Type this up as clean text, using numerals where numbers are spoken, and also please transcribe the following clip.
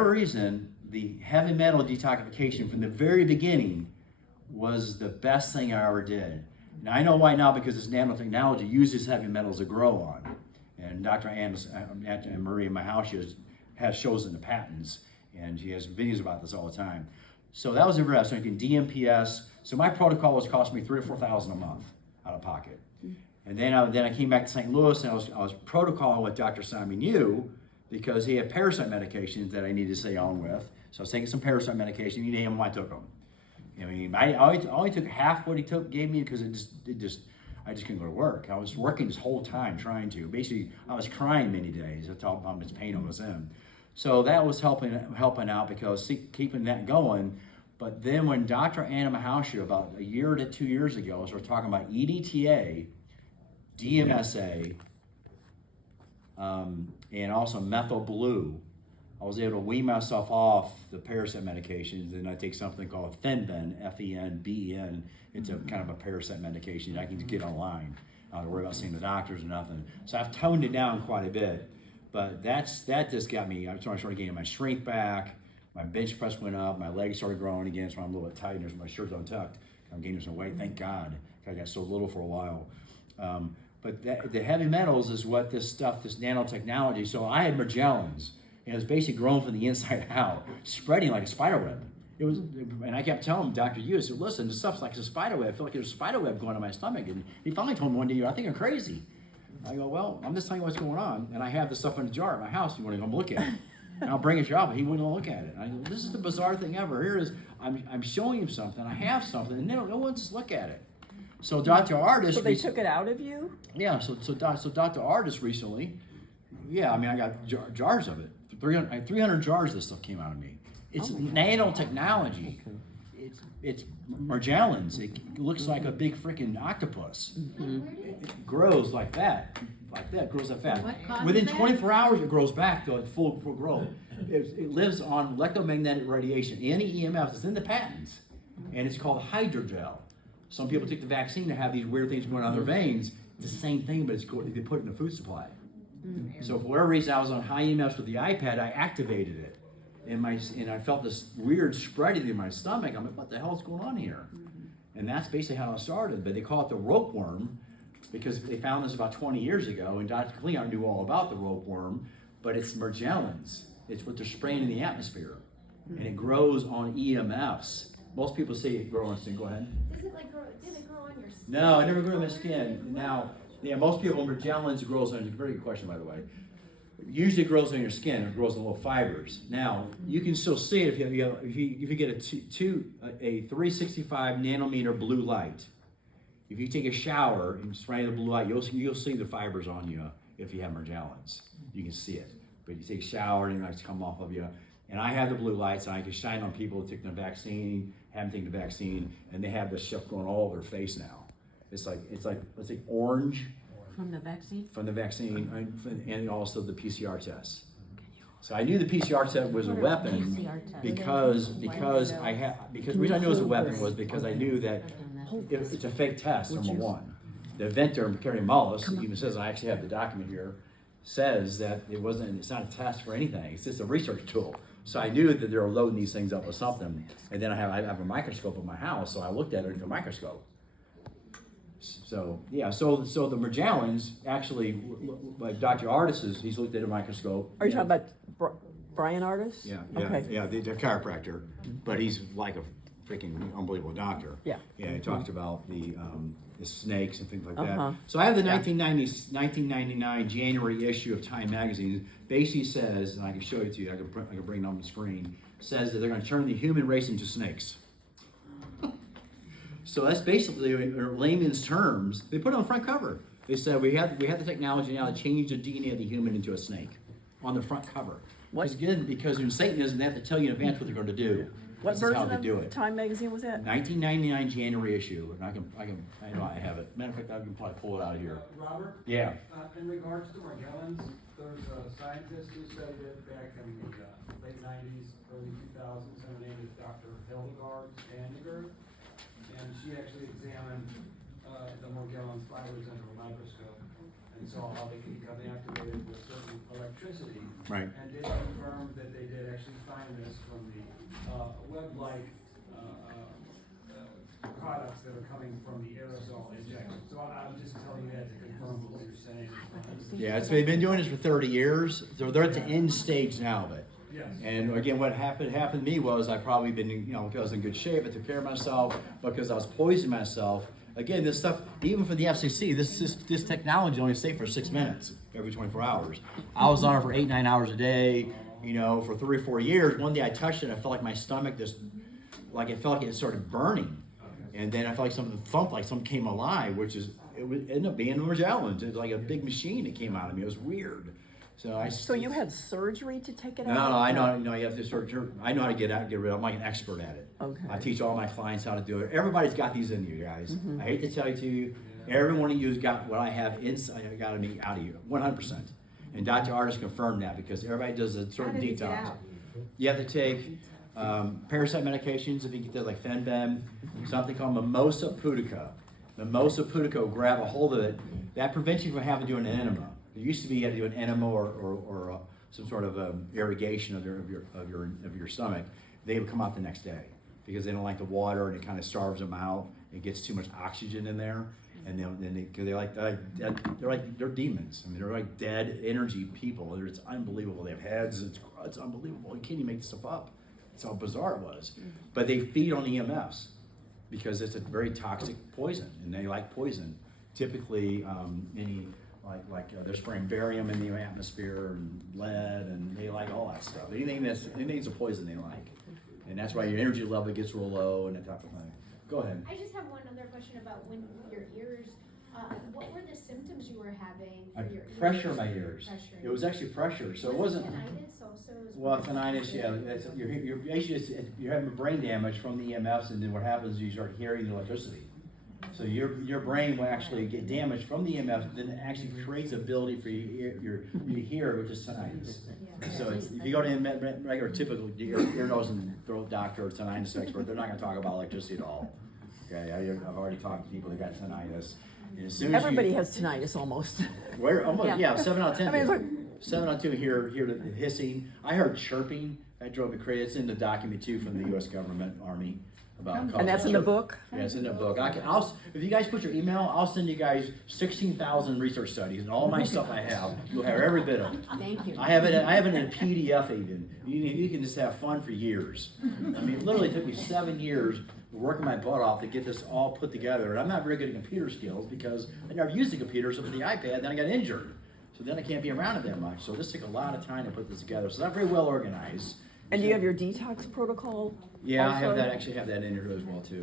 For reason, the heavy metal detoxification from the very beginning was the best thing I ever did. Now I know why now, because this nanotechnology uses heavy metals to grow on. And Dr. Anne Marie in my house, she has shows in the patents, and she has videos about this all the time. So that was the rest. So I can DMPS. So my protocol was costing me $3,000 or $4,000 a month out of pocket. And then I came back to St. Louis, and I was protocoling with Dr. Simon Yu, because he had parasite medications that I needed to stay on with. So I was taking some parasite medication. You name them, I took them. I mean, I only took half what he gave me, because I just couldn't go to work. I was working this whole time trying to. Basically, I was crying many days. That's how much pain I was in. So that was helping out, because keeping that going. But then when Dr. Anna Mahausha, about a year to 2 years ago, started talking about EDTA, DMSA, and also methyl blue, I was able to wean myself off the parasite medications, and I take something called Fenben, F-E-N-B-E-N. It's a kind of a parasite medication I can just get online. I don't have to worry about seeing the doctors or nothing. So I've toned it down quite a bit, but that just got me. I started getting my strength back, my bench press went up, my legs started growing again, so I'm a little bit tight, and my shirt's untucked. I'm gaining some weight, thank God. I got so little for a while. But the heavy metals is what this nanotechnology. So I had Magellan's, and it was basically growing from the inside out, spreading like a spider web. It was, and I kept telling Dr. Yu, I said, listen, this stuff's like a spider web. I feel like there's a spider web going on my stomach. And he finally told me one day, I think I'm crazy. I go, well, I'm just telling you what's going on. And I have this stuff in a jar at my house. You want to come look at it? And I'll bring it to you up. He wouldn't look at it. I go, this is the bizarre thing ever. Here it is, I'm showing him something. I have something, and no one just look at it. So Dr. Artist. So they took it out of you? Yeah. So Dr. Artist recently. Yeah. I mean, I got jars of it. 300 jars of this stuff came out of me. It's nanotechnology. It's Magellan's. It looks like a big freaking octopus. It grows like that. Grows that fast. Within 24 hours, it grows back to full growth. It lives on electromagnetic radiation. Any EMF is in the patents, and it's called hydrogel. Some people take the vaccine to have these weird things going on their veins. It's the same thing, but they put it in the food supply. So for whatever reason, I was on high EMFs with the iPad. I activated it, and I felt this weird spreading in my stomach. I'm like, what the hell's going on here? And that's basically how it started. But they call it the ropeworm, because they found this about 20 years ago, and Dr. Cleon knew all about the ropeworm, but it's Magellan's. It's what they're spraying in the atmosphere, and it grows on EMFs. Most people say it grows on skin. Go ahead. Did it grow on your skin? No, it never grew on my skin. Now, yeah, most people, Magellan's grows on, it's a very good question, by the way. Usually it grows on your skin, it grows on little fibers. Now, you can still see it if you get a 365 nanometer blue light. If you take a shower and spray the blue light, you'll see the fibers on you if you have Magellan's. You can see it. But you take a shower and it likes to come off of you. And I have the blue lights, and I can shine on people that take the vaccine, haven't taken the vaccine, and they have this stuff going all over their face now. It's like let's say orange. From the vaccine? From the vaccine, and also the PCR test. So I knew the PCR test was a weapon because the reason I knew it was a weapon was because I knew that it's a fake test, number one. The inventor, Kerry Mullis, even says, I actually have the document here, says that it's not a test for anything. It's just a research tool. So I knew that they were loading these things up with something. And then I have a microscope in my house, so I looked at it in the microscope. So yeah, so the Magellan's actually, like Dr. Artis, he's looked at a microscope. Are you talking about Brian Artis? Yeah, okay. the chiropractor, but he's like a freaking unbelievable doctor. Yeah. Yeah, he talked about the snakes and things like that. So I have the 1999 January issue of Time magazine. Basically says, and I can show it to you. I can bring it on the screen. Says that they're going to turn the human race into snakes. So that's basically, in layman's terms, they put it on the front cover. They said we have the technology now to change the DNA of the human into a snake on the front cover. What? Because in Satanism, they have to tell you in advance what they're going to do. What this is how version they do of it. Time magazine was that? 1999 January issue, and I know I have it. Matter of fact, I can probably pull it out of here. Robert? Yeah. In regards to Magellan's, there's a scientist who studied it back in the late 90s, early 2000s. Her name is Dr. Hildegard Standiger, and she actually examined the Magellan's fibers under a microscope. And and saw how they can become activated with certain electricity. Right. And did confirm that they did actually find this from the web-like products that are coming from the aerosol injection. So I'm just telling you that to confirm what you're saying. Yeah, they've been doing this for 30 years. They're at the end stage now of it. Yes. And again, what happened to me was I probably been, because I was in good shape, I took care of myself, because I was poisoning myself. Again, this stuff, even for the FCC, this technology only safe for 6 minutes every 24 hours. I was on it for 8-9 hours a day, for 3 or 4 years. One day I touched it, I felt like my stomach it felt like it started burning. And then I felt like something thumped, like something came alive, it ended up being Magellan's. It was like a big machine that came out of me. It was weird. So you had surgery to take it No, out? I know. You have to I know how to get rid of it. I'm like an expert at it. Okay. I teach all my clients how to do it. Everybody's got these in you, guys. I hate to tell you to you, every one of you has got what I have inside. I got to be out of you, 100%. And Dr. Artist confirmed that because everybody does a certain How did it get detox. out? You have to take parasite medications. If you get those like Fenbem, something called mimosa pudica. Mimosa pudica will grab a hold of it. That prevents you from having to do an enema. It used to be you had to do an enema or some sort of irrigation of your stomach. They would come out the next day because they don't like the water and it kind of starves them out. It gets too much oxygen in there, and they're demons. I mean, they're like dead energy people. It's unbelievable. They have heads. It's unbelievable. You can't even make this stuff up. That's how bizarre it was. But they feed on EMFs because it's a very toxic poison, and they like poison. Typically, they're spraying barium in the atmosphere and lead, and they like all that stuff. Anything's a poison they like, and that's why your energy level gets real low and that type of thing. Go ahead. I just have one other question about when your ears, what were the symptoms you were having for your ears? Pressure in my ears. Pressure. It was actually pressure, so it wasn't. Tinnitus also? Well, tinnitus, yeah. You're having brain damage from the EMFs, and then what happens is you start hearing the electricity. So your brain will actually get damaged from the EMF, then it actually creates ability for you to hear, which is tinnitus. So if you go to a regular typical ear, nose, and throat doctor or tinnitus expert, they're not going to talk about electricity at all. Okay, I've already talked to people that got tinnitus. And as soon as Everybody has tinnitus almost. Yeah, 7 out of 10. I mean, it's like- 7 out of 10 hear the hissing. I heard chirping. That drove me crazy. It's in the document too from the U.S. government, Army. And that's in the book? Yeah, it's in the book. If you guys put your email, I'll send you guys 16,000 research studies and all my stuff I have. You'll have every bit of it. Thank you. I have it in a PDF even. You can just have fun for years. I mean, it literally took me 7 years working my butt off to get this all put together. And I'm not very good at computer skills because I never used the computer, so for the iPad, then I got injured. So then I can't be around it that much. So this took a lot of time to put this together. So not very well organized. And do you have your detox protocol? Yeah, I also? have that. Actually, have that in here as well too.